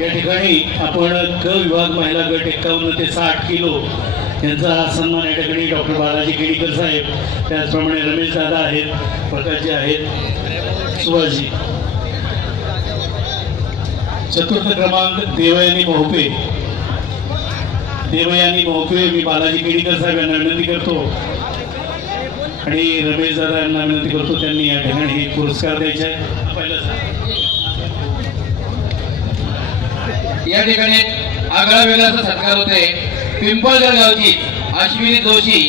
या ठिकाणी आपण क विभाग महिला गट 51 ते 60 किलो यांचा सन्मान या ठिकाणी डॉक्टर बालाजी केडीकर साहेब, त्याचप्रमाणे रमेश दादा आहेत, प्रकाशजी आहेत, सुभाषजी. चतुर्थ क्रमांक देवयानी मोहपे मी बालाजी केडीकर साहेब यांना विनंती करतो आणि रमेश दादा यांना विनंती करतो त्यांनी या ठिकाणी पुरस्कार द्यायचे आहे. या ठिकाणी आगळा वेगळाचा सत्कार होते. पिंपळगड गावची अश्विनी जोशी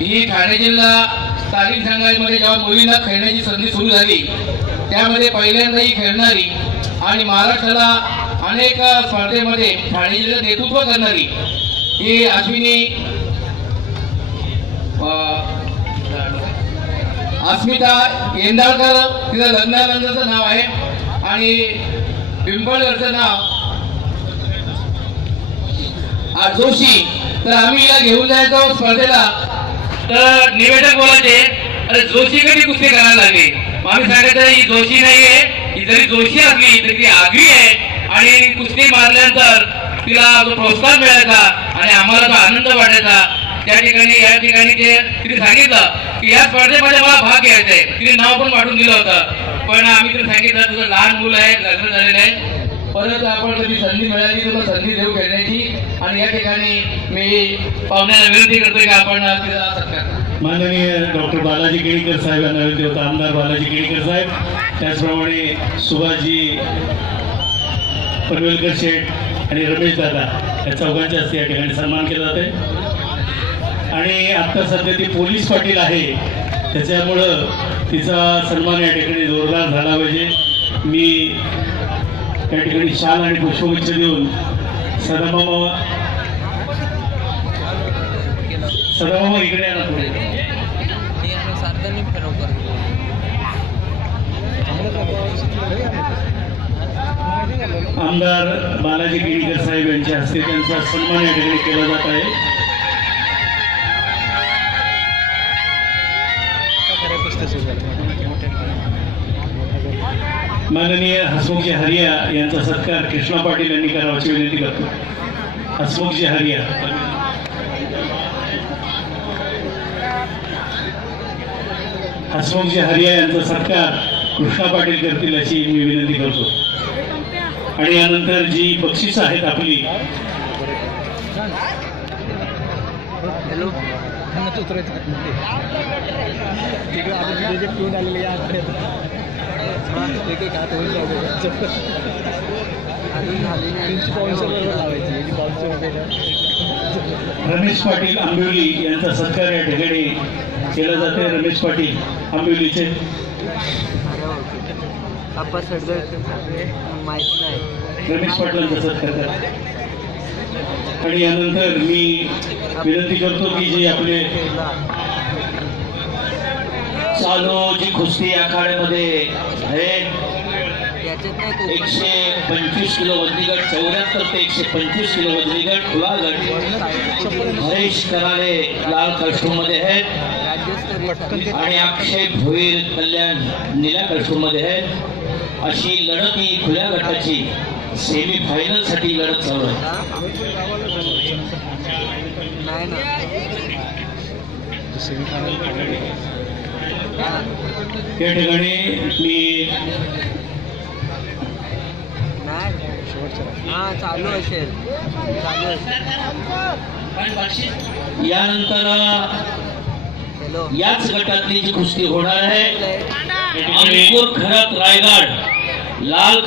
ही ठाणे जिल्हा तालीम संघामध्ये जेव्हा मुलींना खेळण्याची संधी सुरू झाली त्यामध्ये पहिल्यांदा ही खेळणारी आणि महाराष्ट्राला अनेक स्पर्धेमध्ये ठाणे जिल्ह्यात नेतृत्व करणारी ही अश्विनी अस्मिता येंदाळकर, तिचं लग्नानंतरचं नाव आहे आणि पिंपळगडचं नाव जोशी. तर आम्ही हिला घेऊन जायचो स्पर्धेला, तर निवेदक बोलायचे अरे जोशी कधी कुस्ती करायला लागली. आम्ही सांगायचं ही जोशी नाहीये, ही जरी जोशी असली तरी ती आगरी आहे आणि कुस्ती मारल्यानंतर तिला जो प्रोत्साहन मिळायचा आणि आम्हाला जो आनंद वाटायचा. त्या ठिकाणी या ठिकाणी तिने सांगितलं की या स्पर्धेमध्ये मला भाग घ्यायचा आहे. तिने नाव पण वाढून दिलं होतं, पण आम्ही तिने सांगितलं तुझं लहान मुलं आहे, लग्न झालेलं आहे, परत आपण कधी संधी मिळाली तर संधी देऊ खेळण्याची. आणि या ठिकाणी मी पाहुण्याला विनंती करतोय की आपण तिला सत्कार. माननीय डॉक्टर बालाजी केडीकर साहेब यांना विनंती होता, आमदार बालाजी केडीकर साहेब, त्याचप्रमाणे सुभाषजी पनवेलकर शेठ आणि रमेश दादा या चौघांच्या हस्ते या ठिकाणी सन्मान केला जाते. आणि आत्ता सध्या ती पोलीस पाटील आहे, त्याच्यामुळं तिचा सन्मान या ठिकाणी जोरदार झाला पाहिजे. मी या ठिकाणी शाल आणि पुष्पगुच्छ देऊन सदामामा इकडे आणा पुढे. आमदार बालाजी केडीकर साहेब यांच्या हस्ते त्यांचा सन्मान या ठिकाणी केला जात आहे. माननीय हसमुखजी हरिया यांचा सत्कार कृष्णा पाटील यांनी करावाची विनंती करतो. हसमुखजी हरिया. हसमुखजी हरिया यांचा सत्कार कृष्णा पाटील करतील अशी मी विनंती करतो. आणि यानंतर जी बक्षीस आहेत आपली रमेश पाटील आंबिवली यांचा सत्कार या ठिकाणी केला जाते. रमेश पाटील आंबिवलीचे. रमेश पाटलांचा सत्कार करा. आणि यानंतर मी विनंती करतो की जे आपले चालू जी कुस्ती आखाड्यामध्ये आहे 125 किलो वजनी गट 74 ते 125 किलो वजनी गट खुला गट हरेश कराले लाल कस्टूम मध्ये आहेत आणि अक्षय भोईर कल्याण निळ्या कस्टूम मध्ये आहेत. अशी लढत ही खुल्या गटाची सेमी फायनल साठी लढत चालू आहे. या ठिकाणी मी चालू असेल. यानंतर याच गटातली जी कुस्ती होणार आहे अंकुर खरत रायगड लाल